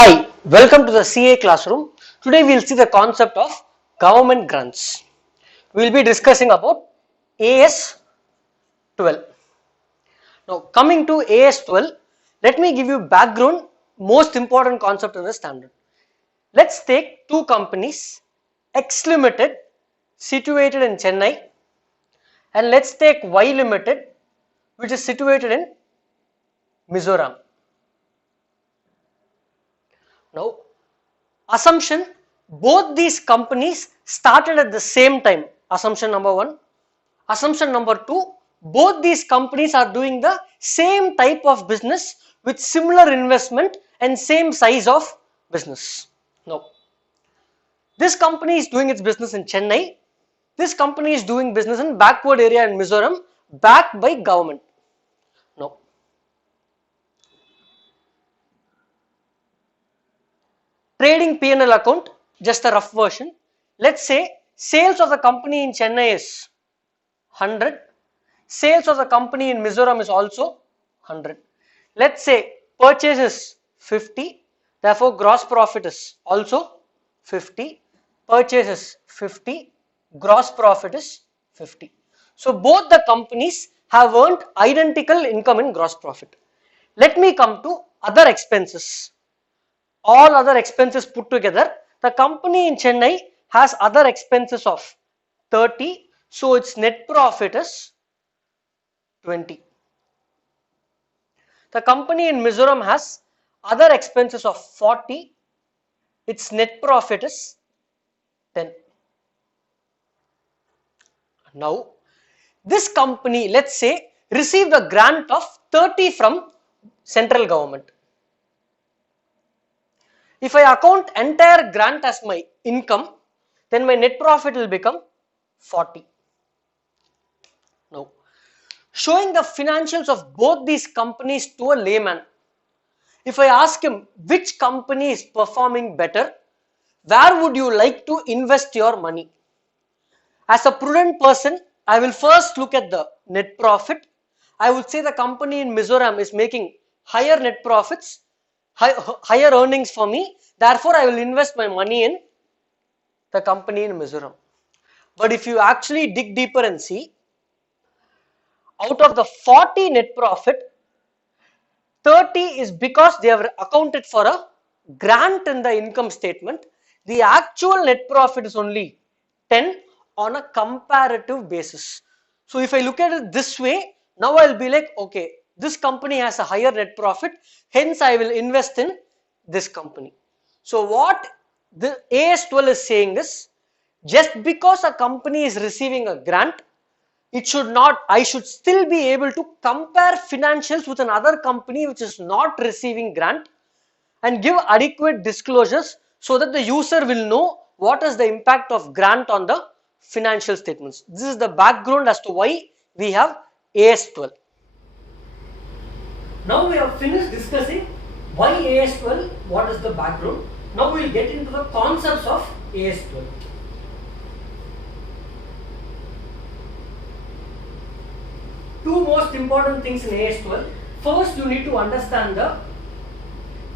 Hi, welcome to the CA classroom. Today we will see the concept of government grants. We will be discussing about AS 12. Now coming to AS 12, let me give you background, most important concept in the standard. Let's take two companies, X Limited situated in Chennai, and let's take Y Limited which is situated in Mizoram. Now assumption, both these companies started at the same time, assumption number one. Assumption number two, both these companies are doing the same type of business with similar investment and same size of business. Now this company is doing its business in Chennai, this company is doing business in backward area in Mizoram, backed by government. Now trading P&L account, just a rough version. Let's say sales of the company in Chennai is 100, sales of the company in Mizoram is also 100. Let's say purchase is 50, therefore gross profit is also 50, purchase is 50, gross profit is 50. So both the companies have earned identical income in gross profit. Let me come to other expenses. All other expenses put together, the company in Chennai has other expenses of 30, so its net profit is 20. The company in Mizoram has other expenses of 40, its net profit is 10. Now this company, let's say, received a grant of 30 from central government. If I account entire grant as my income, then my net profit will become 40. Now, showing the financials of both these companies to a layman, if I ask him which company is performing better, where would you like to invest your money? As a prudent person, I will first look at the net profit. I would say the company in Mizoram is making higher net profits, higher earnings for me, therefore I will invest my money in the company in Mizoram. But if you actually dig deeper and see, out of the 40 net profit, 30 is because they have accounted for a grant in the income statement. The actual net profit is only 10 on a comparative basis. So if I look at it this way, now I will be like, okay, this company has a higher net profit, hence I will invest in this company. So what the AS12 is saying is, just because a company is receiving a grant, I should still be able to compare financials with another company which is not receiving grant and give adequate disclosures so that the user will know what is the impact of grant on the financial statements. This is the background as to why we have AS12. Now we have finished discussing why AS12, what is the background. Now we will get into the concepts of AS12. Two most important things in AS12. First, you need to understand the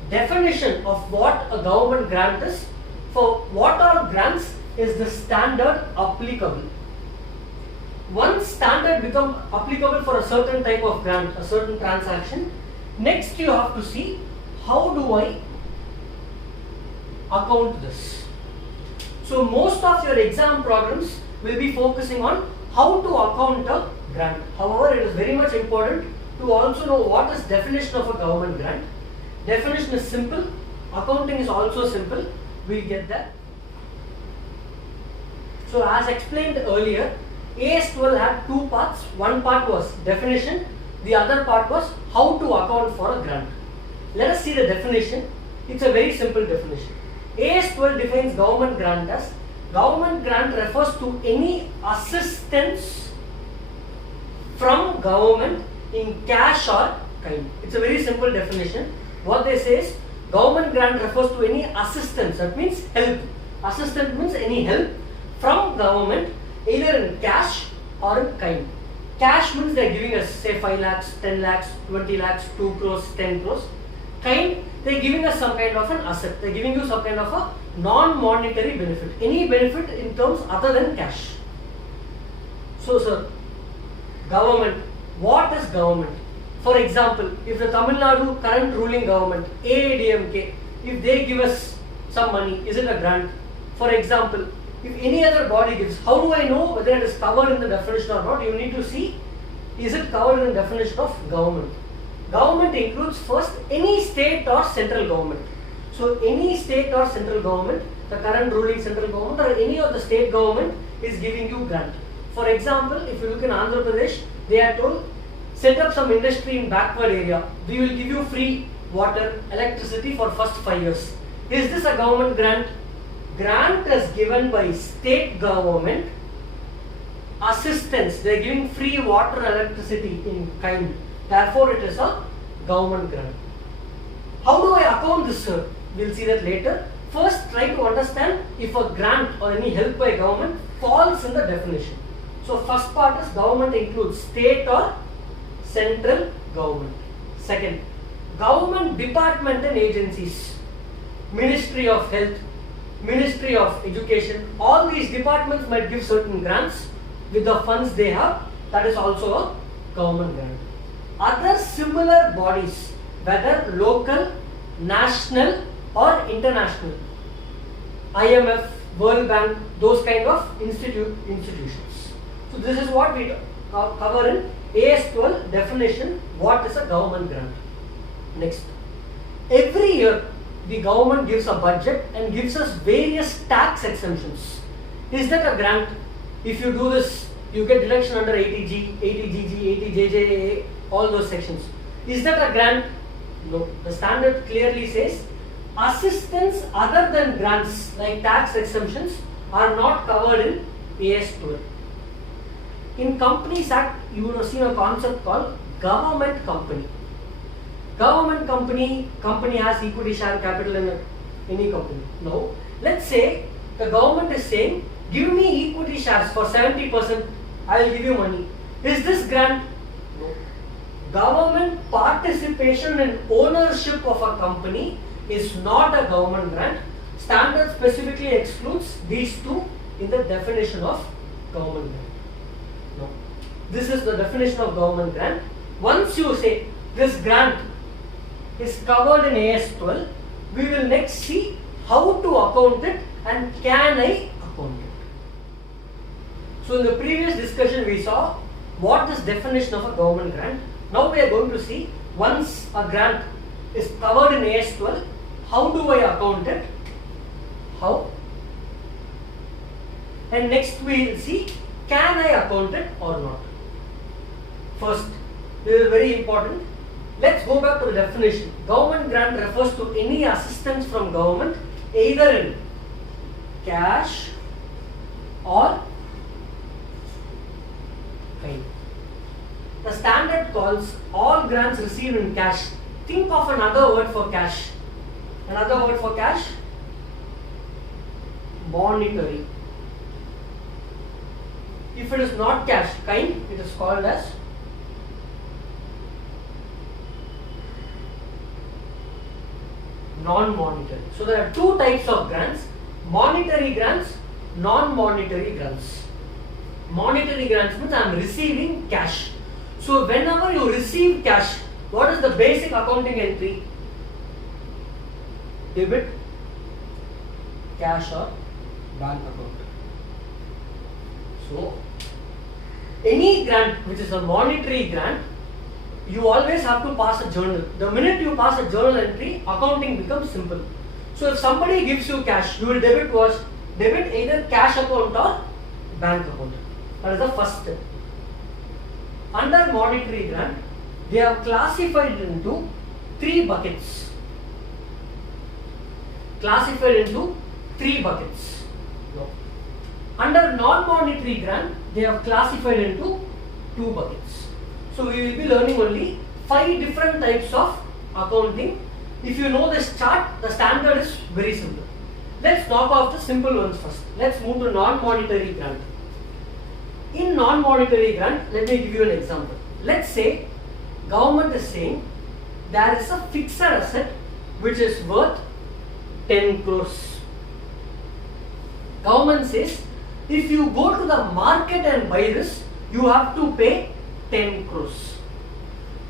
definition of what a government grant is. For what all grants is the standard applicable. Once standard become applicable for a certain type of grant, a certain transaction, next you have to see how do I account this. So most of your exam programs will be focusing on how to account a grant. However, it is very much important to also know what is definition of a government grant. Definition is simple, accounting is also simple, we will get that. So as explained earlier, AS12 had two parts. One part was definition, the other part was how to account for a grant. Let us see the definition. It's a very simple definition. AS12 defines government grant as, government grant refers to any assistance from government in cash or kind. It's a very simple definition. What they say is, government grant refers to any assistance, that means help. Assistance means any help from government either in cash or in kind. Cash means they are giving us say 5 lakhs, 10 lakhs, 20 lakhs, 2 crores, 10 crores. Kind, they're giving us some kind of an asset. They're giving you some kind of a non-monetary benefit. Any benefit in terms other than cash. So, sir, government. What is government? For example, if the Tamil Nadu current ruling government, AADMK, if they give us some money, is it a grant? For example, if any other body gives, how do I know whether it is covered in the definition or not? You need to see, is it covered in the definition of government? Government includes first any state or central government. So any state or central government, the current ruling central government or any of the state government is giving you grant. For example, if you look in Andhra Pradesh, they are told, set up some industry in backward area. We will give you free water, electricity for first 5 years. Is this a government grant? Grant is given by state government. Assistance, they are giving free water, electricity in kind. Therefore, it is a government grant. How do I account this, sir? We will see that later. First, try to understand if a grant or any help by government falls in the definition. So, first part is government includes state or central government. Second, government department and agencies. Ministry of Health, Ministry of Education, all these departments might give certain grants with the funds they have. That is also a government grant. Other similar bodies, whether local, national or international, IMF, World Bank, those kind of institutions. So this is what we cover in AS12 definition, what is a government grant. Next, every year the government gives a budget and gives us various tax exemptions. Is that a grant? If you do this, you get deduction under 80G, 80GG, 80JJA, all those sections. Is that a grant? No. The standard clearly says assistance other than grants like tax exemptions are not covered in AS12. In Companies Act, you would have seen a concept called government company. Government company has equity share capital in any company. Now, let's say the government is saying, give me equity shares for 70%, I will give you money. Is this grant? No. Government participation in ownership of a company is not a government grant. Standard specifically excludes these two in the definition of government grant. No. This is the definition of government grant. Once you say this grant is covered in AS12, we will next see how to account it and can I account it. So in the previous discussion we saw what is definition of a government grant. Now we are going to see once a grant is covered in AS12, how do I account it? How? And next we will see can I account it or not. First, this is very important. Let's go back to the definition. Government grant refers to any assistance from government either in cash or kind. The standard calls all grants received in cash. Think of another word for cash. Another word for cash? Monetary. If it is not cash, kind, it is called as non-monetary. So there are two types of grants, monetary grants, non-monetary grants. Monetary grants means I am receiving cash. So whenever you receive cash, what is the basic accounting entry? Debit, cash or bank account. So any grant which is a monetary grant, you always have to pass a journal. The minute you pass a journal entry, accounting becomes simple. So if somebody gives you cash, you will debit either cash account or bank account. That is the first step. Under monetary grant, they are classified into three buckets. Under non-monetary grant, they are classified into two buckets. So we will be learning only 5 different types of accounting. If you know this chart, the standard is very simple. Let's knock off the simple ones first. Let's move to non-monetary grant. In non-monetary grant, let me give you an example. Let's say government is saying there is a fixed asset which is worth 10 crores. Government says if you go to the market and buy this, you have to pay 10 crores.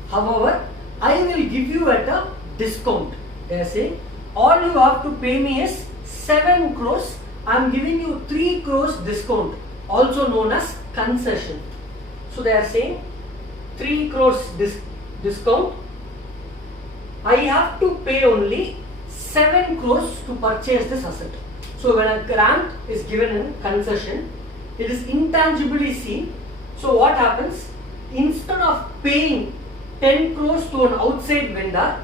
However, I will give you at a discount. They are saying all you have to pay me is 7 crores. I am giving you 3 crores discount, also known as concession. So they are saying 3 crores discount. I have to pay only 7 crores to purchase this asset. So when a grant is given in concession, it is intangibly seen. So what happens? Instead of paying 10 crores to an outside vendor,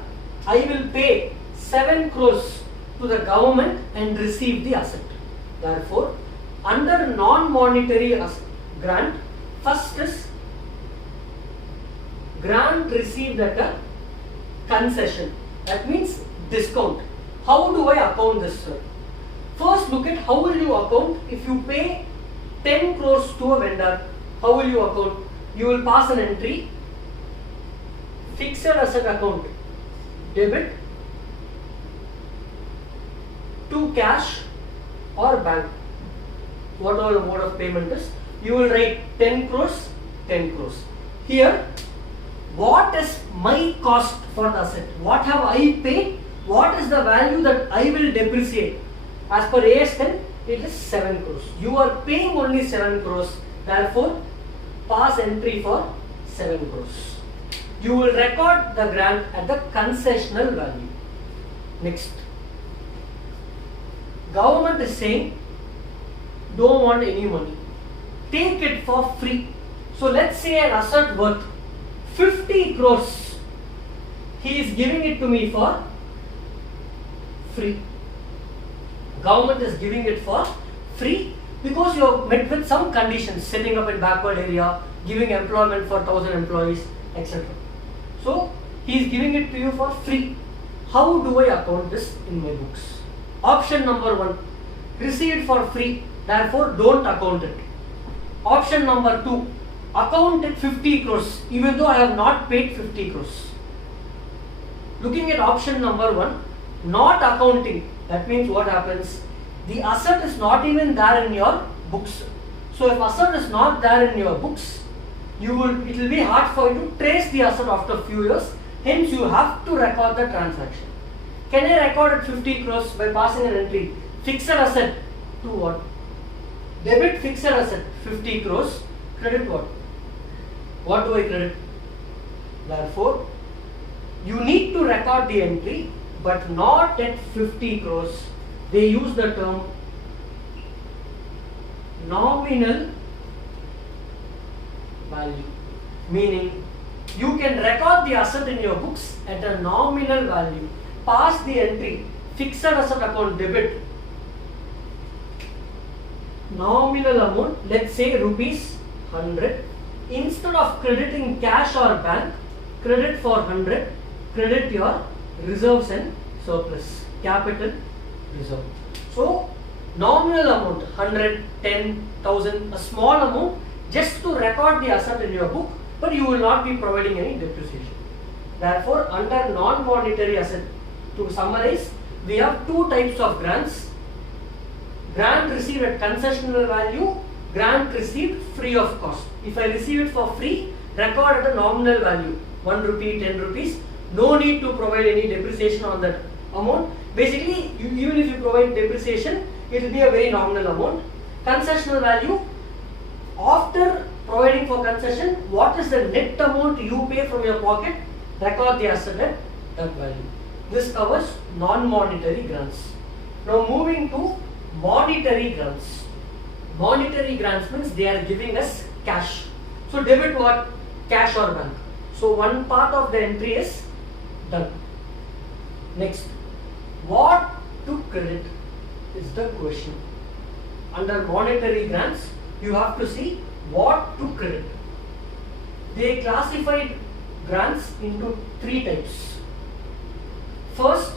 I will pay 7 crores to the government and receive the asset. Therefore, under non-monetary grant, first is grant received at a concession. That means discount. How do I account this, sir? First, look at how will you account if you pay 10 crores to a vendor. How will you account? You will pass an entry, fixed asset account, debit to cash or bank, whatever the mode of payment is. You will write 10 crores, 10 crores. Here, what is my cost for the asset? What have I paid? What is the value that I will depreciate? As per AS10, it is 7 crores. You are paying only 7 crores. Therefore, pass entry for 7 crores. You will record the grant at the concessional value. Next. Government is saying, don't want any money. Take it for free. So let's say an asset worth 50 crores. He is giving it to me for free. Government is giving it for free because you have met with some conditions, setting up in backward area, giving employment for 1,000 employees, etc. So he is giving it to you for free. How do I account this in my books? Option number 1, receive it for free, therefore don't account it. Option number 2, account it 50 crores even though I have not paid 50 crores. Looking at option number 1, not accounting, that means what happens? The asset is not even there in your books. So if asset is not there in your books, it will be hard for you to trace the asset after a few years. Hence you have to record the transaction. Can I record at 50 crores by passing an entry? Fixed asset to what? Debit fixed asset 50 crores. Credit what? What do I credit? Therefore, you need to record the entry but not at 50 crores. They use the term nominal value, meaning you can record the asset in your books at a nominal value. Pass the entry, fixed asset account debit, nominal amount, let's say rupees 100. Instead of crediting cash or bank, credit for 100, credit your reserves and surplus, capital reserve. So nominal amount 100, 10,000, a small amount just to record the asset in your book, but you will not be providing any depreciation. Therefore, under non-monetary asset, to summarize, we have two types of grants. Grant received at concessional value, grant received free of cost. If I receive it for free, record at a nominal value, 1 rupee, 10 rupees. No need to provide any depreciation on that amount. Basically, even if you provide depreciation, it will be a very nominal amount. Concessional value, after providing for concession, what is the net amount you pay from your pocket? Record the asset at that value. This covers non-monetary grants. Now moving to monetary grants. Monetary grants means they are giving us cash. So debit what? Cash or bank. So one part of the entry is done. Next, what to credit is the question. Under monetary grants, you have to see what to credit. They classified grants into three types. First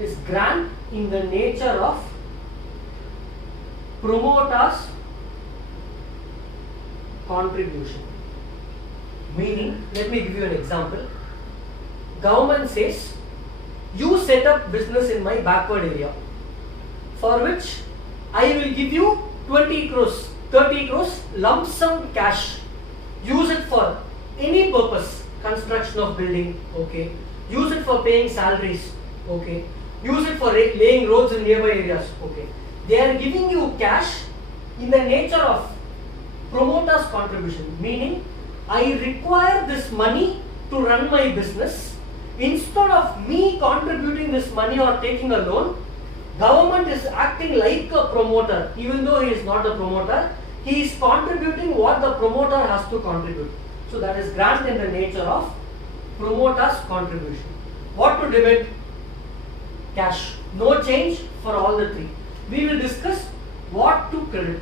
is grant in the nature of promoter's contribution. Meaning, let me give you an example. Government says you set up business in my backward area, for which I will give you 20 crores, 30 crores lump sum cash. Use it for any purpose, construction of building, okay. Use it for paying salaries, okay. Use it for laying roads in nearby areas, okay. They are giving you cash in the nature of promoter's contribution, meaning I require this money to run my business. Instead of me contributing this money or taking a loan, government is acting like a promoter. Even though he is not the promoter, he is contributing what the promoter has to contribute. So that is grant in the nature of promoter's contribution. What to debit? Cash. No change for all the three. We will discuss what to credit.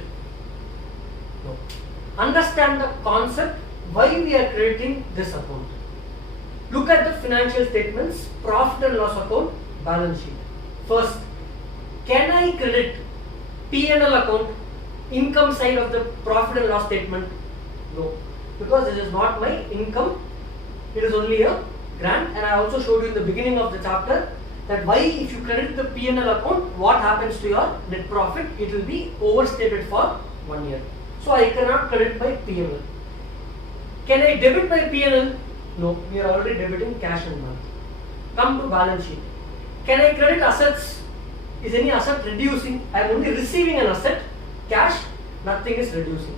No. Understand the concept why we are crediting this account. Look at the financial statements, profit and loss account, balance sheet. First, can I credit P&L account, income side of the profit and loss statement? No, because this is not my income, it is only a grant. And I also showed you in the beginning of the chapter that why if you credit the P&L account, what happens to your net profit? It will be overstated for 1 year. So I cannot credit by P&L. Can I debit by P&L? No, we are already debiting cash and bank. Come to balance sheet. Can I credit assets? Is any asset reducing? I am only receiving an asset. Cash, nothing is reducing.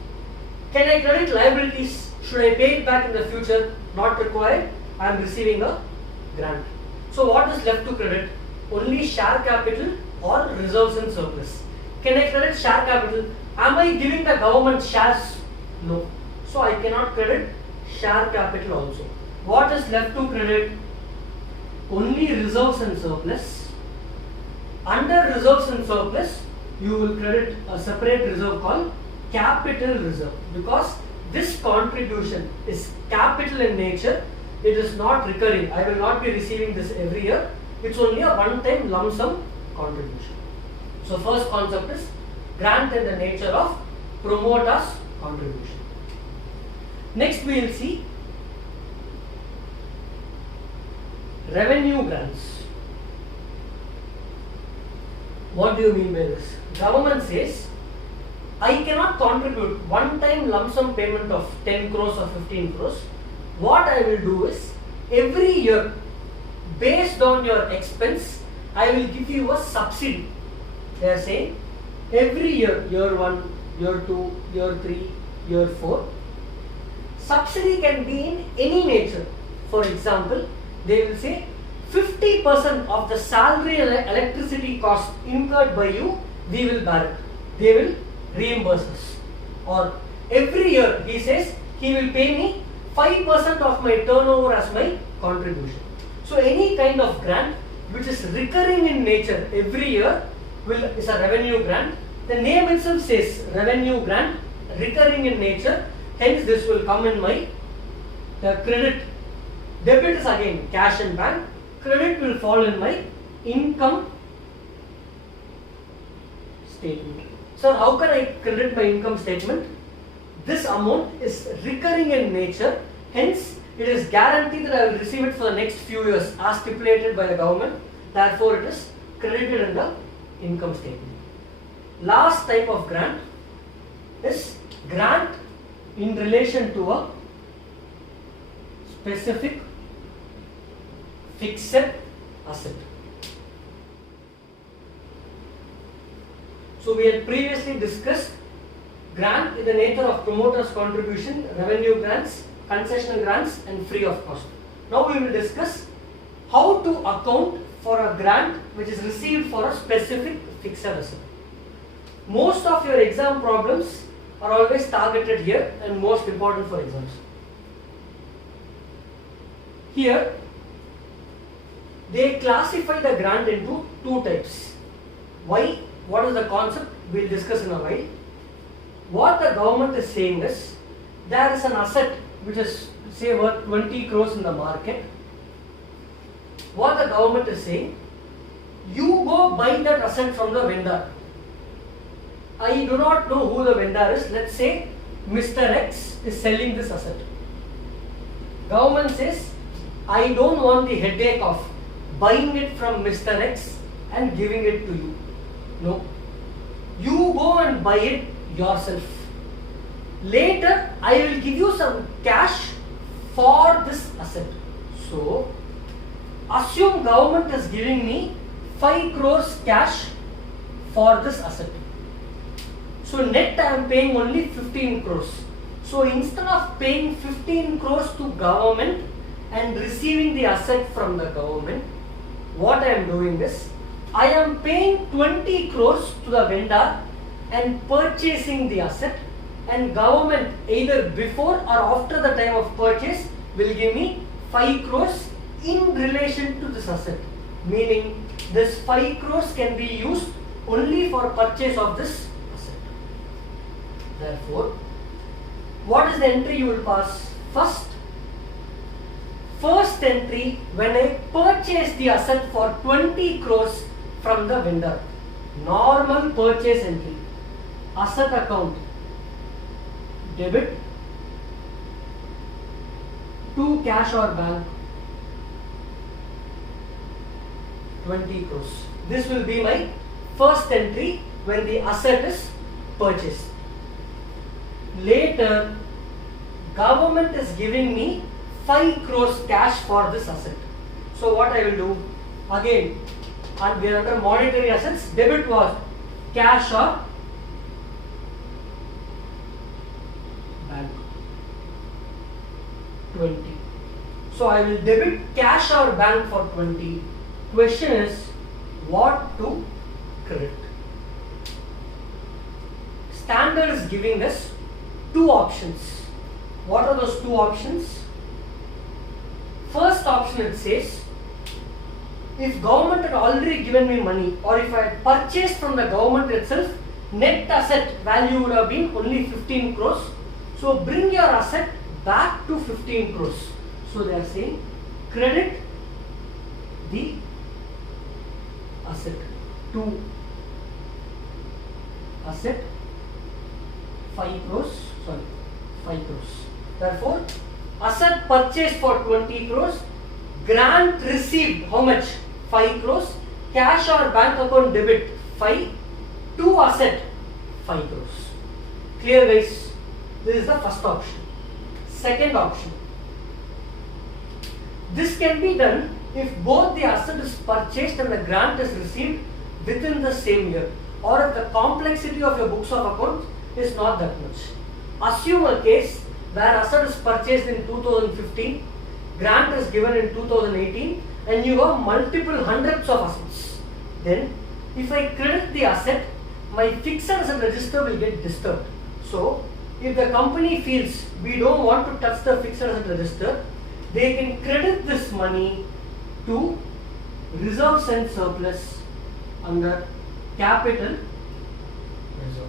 Can I credit liabilities? Should I pay it back in the future? Not required. I am receiving a grant. So what is left to credit? Only share capital or reserves and surplus. Can I credit share capital? Am I giving the government shares? No. So I cannot credit share capital also. What is left to credit? Only reserves and surplus. Under reserves and surplus, you will credit a separate reserve called capital reserve, because this contribution is capital in nature. It is not recurring. I will not be receiving this every year. It's only a one-time lump sum contribution. So first concept is grant in the nature of promoter's contribution. Next we will see revenue grants. What do you mean by this? Government says, I cannot contribute one-time lump sum payment of 10 crores or 15 crores. What I will do is, every year, based on your expense, I will give you a subsidy. They are saying, every year, year 1, year 2, year 3, year 4, subsidy can be in any nature. For example, they will say 50% of the salary and electricity cost incurred by you, we will bear it. They will reimburse us. Or every year, he says, he will pay me 5% of my turnover as my contribution. So any kind of grant which is recurring in nature every year is a revenue grant. The name itself says revenue grant, recurring in nature. Hence this will come in my credit. Debit is again cash and bank. Credit will fall in my income statement. Sir, how can I credit my income statement? This amount is recurring in nature. Hence, it is guaranteed that I will receive it for the next few years as stipulated by the government. Therefore, it is credited in the income statement. Last type of grant is grant in relation to a specific fixed asset. So we had previously discussed grant in the nature of promoter's contribution, revenue grants, concessional grants and free of cost. Now we will discuss how to account for a grant which is received for a specific fixed asset. Most of your exam problems are always targeted here and most important for exams. Here they classify the grant into two types. Why? What is the concept? We will discuss in a while. What the government is saying is, there is an asset which is say worth 20 crores in the market. What the government is saying, you go buy that asset from the vendor. I do not know who the vendor is. Let's say Mr. X is selling this asset. Government says, I don't want the headache of buying it from Mr. X and giving it to you. No. You go and buy it yourself. Later, I will give you some cash for this asset. So, assume government is giving me 5 crores cash for this asset. So, net I am paying only 15 crores. So, instead of paying 15 crores to government and receiving the asset from the government, what I am doing is, I am paying 20 crores to the vendor and purchasing the asset, and government either before or after the time of purchase will give me 5 crores in relation to this asset. Meaning this 5 crores can be used only for purchase of this asset. Therefore, what is the entry you will pass? First entry, when I purchase the asset for 20 crores from the vendor. Normal purchase entry. Asset account. Debit to cash or bank. 20 crores. This will be my first entry when the asset is purchased. Later, government is giving me 5 crores cash for this asset. So what I will do? Again, and we are under monetary assets. Debit was cash or bank. 20. So I will debit cash or bank for 20. Question is what to credit. Standard is giving us two options. What are those two options? First option, it says, if government had already given me money, or if I had purchased from the government itself, net asset value would have been only 15 crores. So bring your asset back to 15 crores. So they are saying credit the asset to asset 5 crores. Therefore, asset purchased for 20 crores, grant received how much? 5 crores, cash or bank account debit 5, to asset 5 crores. Clear guys? This is the first option. Second option. This can be done if both the asset is purchased and the grant is received within the same year, or if the complexity of your books of accounts is not that much. Assume a case where asset is purchased in 2015, grant is given in 2018, and you have multiple hundreds of assets. Then, if I credit the asset, my fixed asset register will get disturbed. So, if the company feels we don't want to touch the fixed asset register, they can credit this money to reserves and surplus under capital reserve.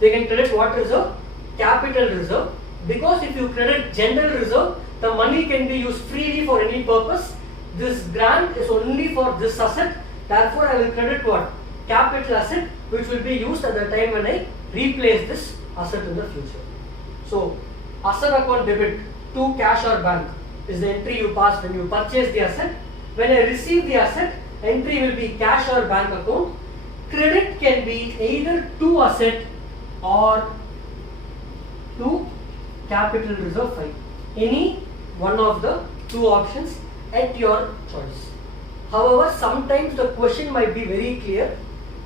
They can credit what reserve? Capital reserve. Because if you credit general reserve, the money can be used freely for any purpose. This grant is only for this asset. Therefore, I will credit what? Capital asset, which will be used at the time when I replace this asset in the future. So, asset account debit to cash or bank is the entry you pass when you purchase the asset. When I receive the asset, entry will be cash or bank account. Credit can be either to asset or to capital reserve 5. Any one of the two options at your choice. However, sometimes the question might be very clear.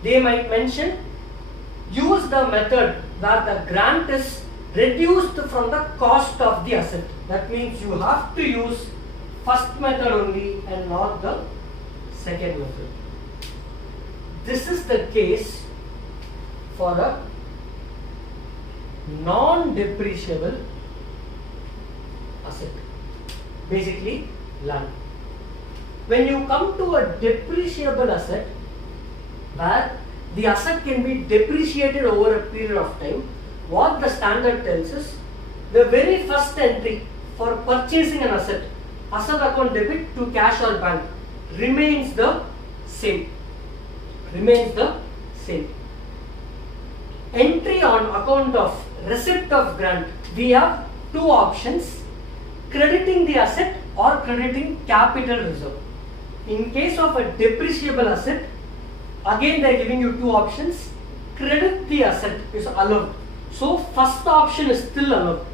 They might mention use the method where the grant is reduced from the cost of the asset. That means you have to use first method only and not the second method. This is the case for a non-depreciable asset, basically land. When you come to a depreciable asset, where the asset can be depreciated over a period of time, what the standard tells us, the very first entry for purchasing an asset, asset account debit to cash or bank, remains the same. Entry on account of receipt of grant, we have two options: crediting the asset or crediting capital reserve. In case of a depreciable asset, again they are giving you two options. Credit the asset is allowed. So first option is still allowed.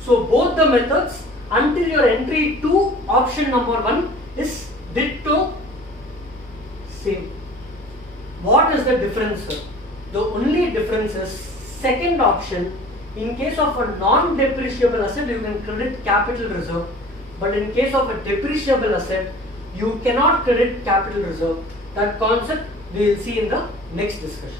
So both the methods until your entry to option number 1 is ditto same. What is the difference, sir? The only difference is second option. In case of a non-depreciable asset, you can credit capital reserve, but in case of a depreciable asset, you cannot credit capital reserve. That concept we will see in the next discussion.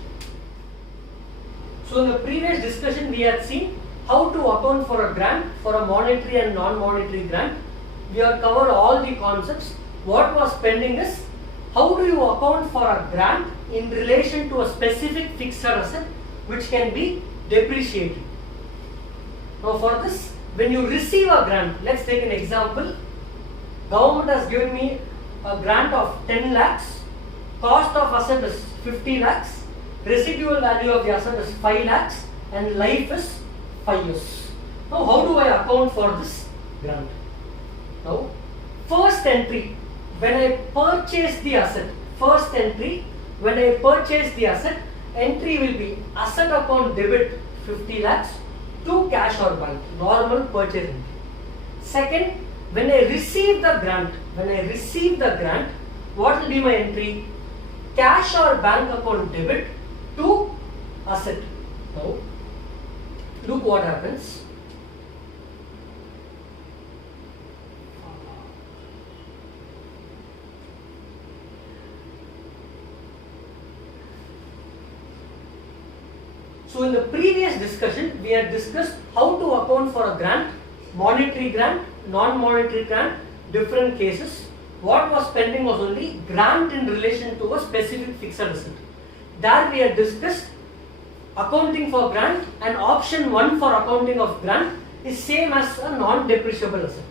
So in the previous discussion, we had seen how to account for a grant, for a monetary and non-monetary grant. We have covered all the concepts. What was pending is how do you account for a grant in relation to a specific fixed asset which can be depreciated. Now for this, when you receive a grant, let's take an example. Government has given me a grant of 10 lakhs, cost of asset is 50 lakhs, residual value of the asset is 5 lakhs and life is 5 years. Now how do I account for this grant? Now first entry, when I purchase the asset, first entry, when I purchase the asset, entry will be asset account debit 50 lakhs to cash or bank, normal purchase entry. Second, when I receive the grant, what will be my entry? Cash or bank account debit to asset. Now, look what happens. So in the previous discussion, we had discussed how to account for a grant, monetary grant, non-monetary grant, different cases. What was pending was only grant in relation to a specific fixed asset. There we had discussed accounting for grant, and option 1 for accounting of grant is same as a non-depreciable asset.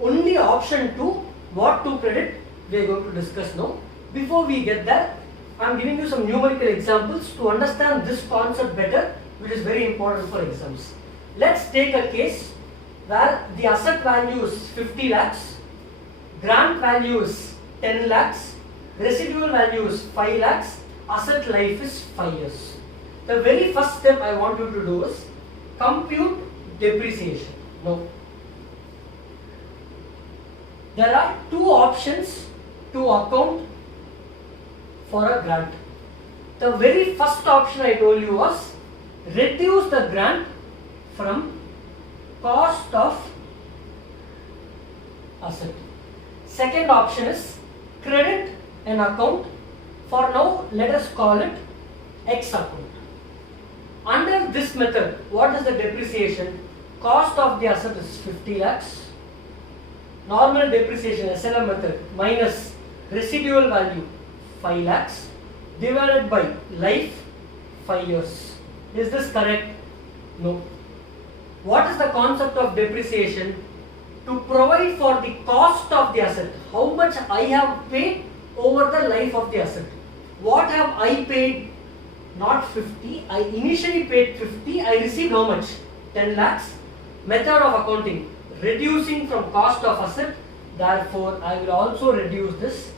Only option 2, what to credit, we are going to discuss now. Before we get there, I am giving you some numerical examples to understand this concept better, which is very important for exams. Let's take a case where the asset value is 50 lakhs, grant value is 10 lakhs, residual value is 5 lakhs, asset life is 5 years. The very first step I want you to do is compute depreciation. Now, there are two options to account for a grant. The very first option I told you was reduce the grant from cost of asset. Second option is credit an account. For now, let us call it X account. Under this method, what is the depreciation? Cost of the asset is 50 lakhs. Normal depreciation SLM method minus residual value 5 lakhs divided by life 5 years. Is this correct? No. What is the concept of depreciation? To provide for the cost of the asset. How much I have paid over the life of the asset. What have I paid? Not 50. I initially paid 50. I received how much? 10 lakhs. Method of accounting. Reducing from cost of asset. Therefore, I will also reduce this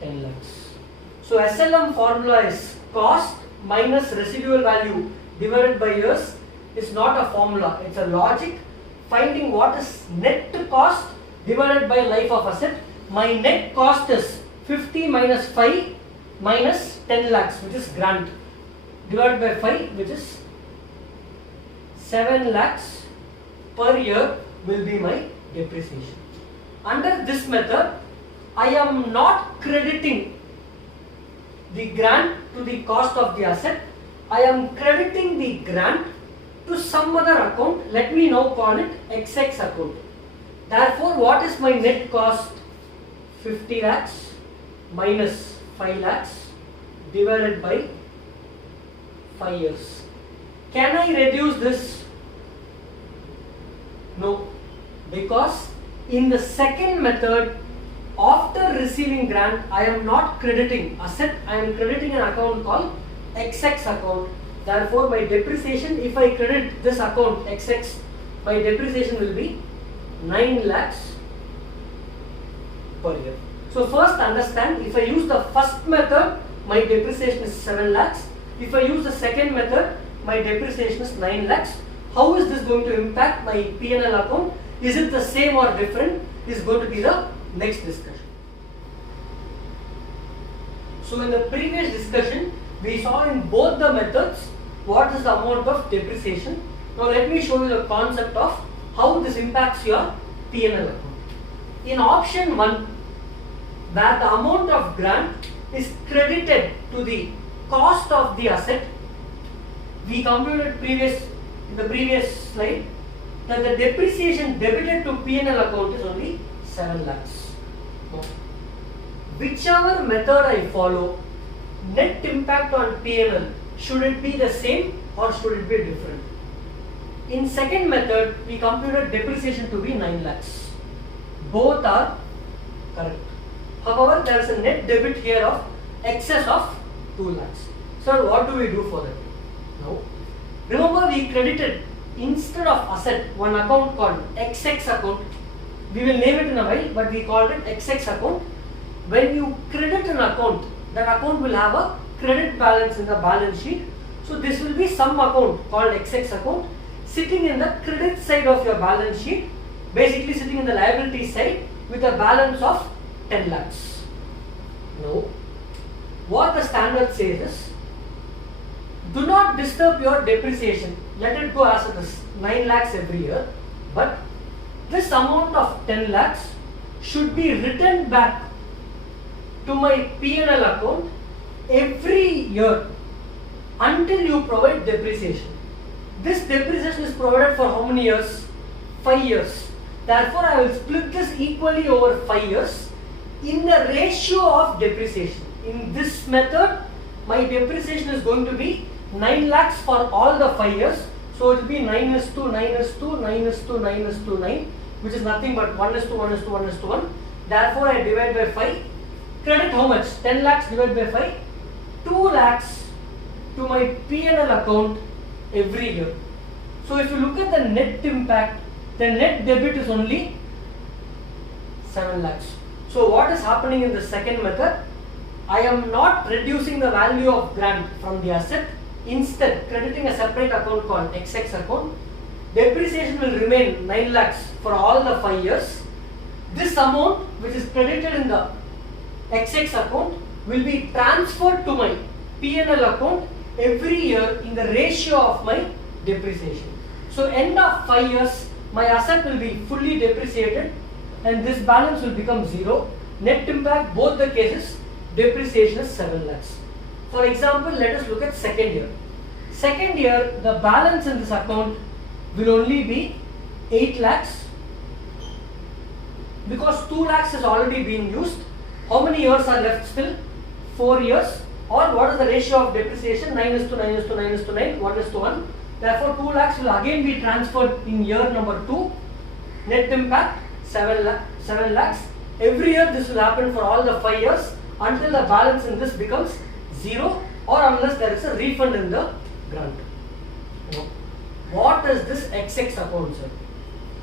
10 lakhs. So SLM formula is cost minus residual value divided by years. Is not a formula, it's a logic. Finding what is net cost divided by life of asset. My net cost is 50 minus 5 minus 10 lakhs, which is grant, divided by 5, which is 7 lakhs per year will be my depreciation. Under this method, I am not crediting the grant to the cost of the asset. I am crediting the grant to some other account. Let me now call it XX account. Therefore, what is my net cost? 50 lakhs minus 5 lakhs divided by 5 years. Can I reduce this? No, because in the second method, after receiving grant, I am not crediting asset, I am crediting an account called XX account. Therefore, my depreciation, if I credit this account XX, my depreciation will be 9 lakhs per year. So first understand, if I use the first method, my depreciation is 7 lakhs. If I use the second method, my depreciation is 9 lakhs. How is this going to impact my P&L account? Is it the same or different? Is going to be the next discussion. So in the previous discussion, we saw in both the methods what is the amount of depreciation. Now let me show you the concept of how this impacts your P&L account. In option 1, where the amount of grant is credited to the cost of the asset, we computed in the previous slide that the depreciation debited to P&L account is only 7 lakhs. Now, whichever method I follow, net impact on P&L, should it be the same or should it be different? In second method, we computed depreciation to be 9 lakhs. Both are correct. However, there is a net debit here of excess of 2 lakhs. Sir, what do we do for that? Now, remember we credited instead of asset one account called XX account. We will name it in a while, but we called it XX account. When you credit an account, that account will have a credit balance in the balance sheet. So this will be some account called XX account sitting in the credit side of your balance sheet, basically sitting in the liability side with a balance of 10 lakhs. Now, what the standard says is, do not disturb your depreciation. Let it go as it is, 9 lakhs every year. But this amount of 10 lakhs should be returned back to my P&L account every year until you provide depreciation. This depreciation is provided for how many years? 5 years. Therefore, I will split this equally over 5 years in the ratio of depreciation. In this method, my depreciation is going to be 9 lakhs for all the 5 years. So it will be 9 is to 9 is to 9 is to 9 is to 9, which is nothing but 1 is to 1 is to 1 is to 1. Therefore, I divide by 5. Credit how much? 10 lakhs divided by 5. 2 lakhs to my P&L account every year. So if you look at the net impact, the net debit is only 7 lakhs. So what is happening in the second method? I am not reducing the value of grant from the asset. Instead, crediting a separate account called XX account. Depreciation will remain 9 lakhs for all the 5 years. This amount which is credited in the XX account will be transferred to my P&L account every year in the ratio of my depreciation. So end of 5 years, my asset will be fully depreciated and this balance will become 0. Net impact, both the cases, depreciation is 7 lakhs. For example, let us look at second year. Second year, the balance in this account will only be 8 lakhs because 2 lakhs has already been used. How many years are left still? 4 years. Or what is the ratio of depreciation? 9 is to 9 is to 9 is to 9, 1 is to 1. Therefore, 2 lakhs will again be transferred in year number 2. Net impact 7 lakhs. Every year this will happen for all the 5 years until the balance in this becomes 0 or unless there is a refund in the grant. What is this XX account, sir?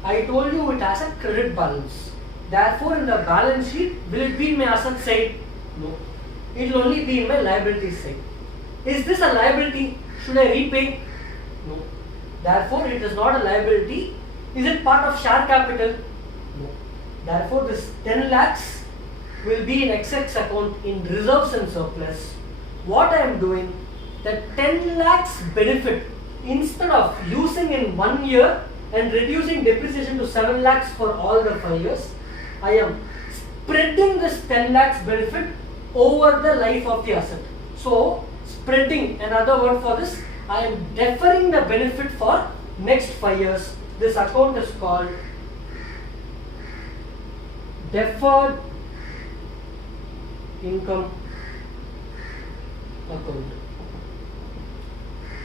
I told you it has a credit balance. Therefore, in the balance sheet, will it be in my asset side? No. It will only be in my liability side. Is this a liability? Should I repay? No. Therefore, it is not a liability. Is it part of share capital? No. Therefore, this 10 lakhs will be in XX account in reserves and surplus. What I am doing, that 10 lakhs benefit, instead of using in 1 year and reducing depreciation to 7 lakhs for all the 5 years, I am spreading this 10 lakhs benefit over the life of the asset. So, spreading, another word for this, I am deferring the benefit for next 5 years. This account is called deferred income account.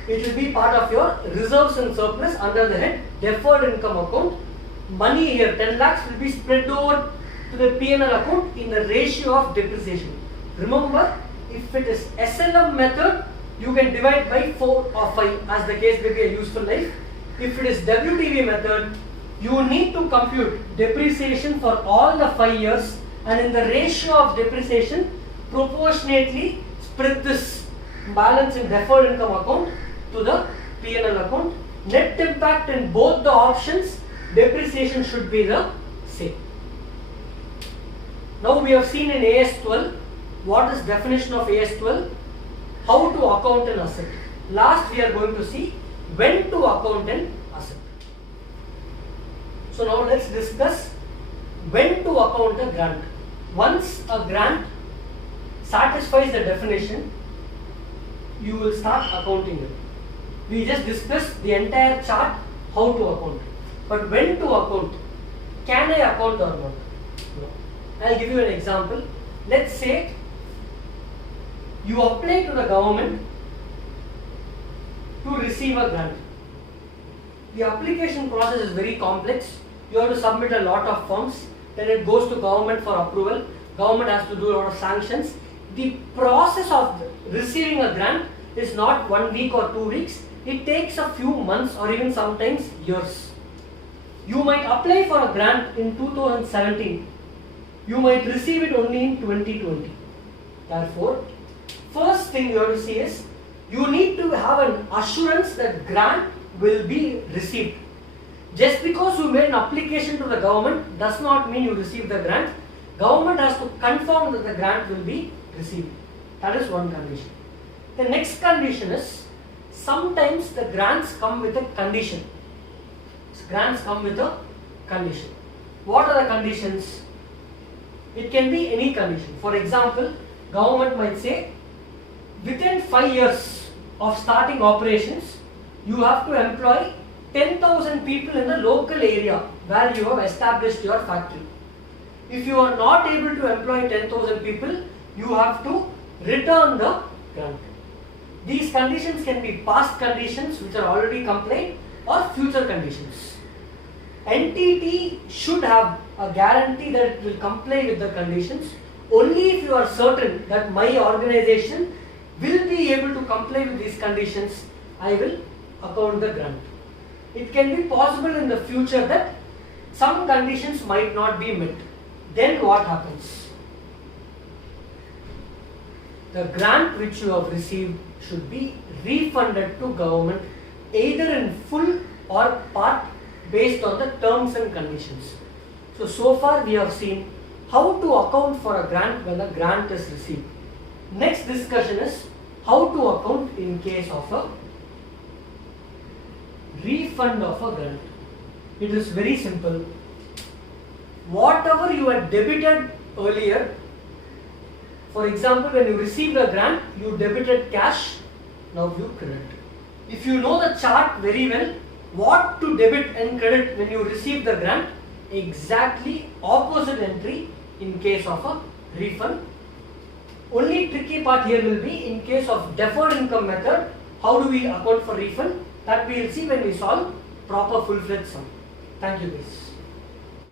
It will be part of your reserves and surplus under the head deferred income account. Money here, 10 lakhs, will be spread over to the P&L account in the ratio of depreciation. Remember, if it is SLM method, you can divide by 4 or 5 as the case may be a useful life. If it is WTV method, you need to compute depreciation for all the 5 years and in the ratio of depreciation proportionately split this balance in deferred income account to the P&L account. Net impact in both the options, depreciation should be the same. Now we have seen in AS12 what is definition of AS12, how to account an asset. Last we are going to see when to account an asset. So now let's discuss when to account a grant. Once a grant satisfies the definition, you will start accounting it. We just discussed the entire chart how to account. But when to account? Can I account or not? No. I'll give you an example. Let's say you apply to the government to receive a grant. The application process is very complex. You have to submit a lot of forms. Then it goes to government for approval. Government has to do a lot of sanctions. The process of receiving a grant is not 1 week or 2 weeks. It takes a few months or even sometimes years. You might apply for a grant in 2017. You might receive it only in 2020. Therefore, first thing you have to see is you need to have an assurance that grant will be received. Just because you made an application to the government does not mean you receive the grant. Government has to confirm that the grant will be received. That is one condition. The next condition is sometimes the grants come with a condition. Grants come with a condition. What are the conditions? It can be any condition. For example, government might say within 5 years of starting operations, you have to employ 10,000 people in the local area where you have established your factory. If you are not able to employ 10,000 people, you have to return the grant. These conditions can be past conditions which are already complied or future conditions. NTT should have a guarantee that it will comply with the conditions only if you are certain that my organization will be able to comply with these conditions. I will account the grant. It can be possible in the future that some conditions might not be met. Then what happens? The grant which you have received should be refunded to government either in full or part based on the terms and conditions. So far we have seen how to account for a grant when a grant is received. Next discussion is how to account in case of a refund of a grant. It is very simple. Whatever you had debited earlier, for example, when you received a grant, you debited cash, now you credit. If you know the chart very well, what to debit and credit when you receive the grant, exactly opposite entry in case of a refund. Only tricky part here will be in case of deferred income method, how do we account for refund? That we will see when we solve proper full-fledged sum. Thank you guys.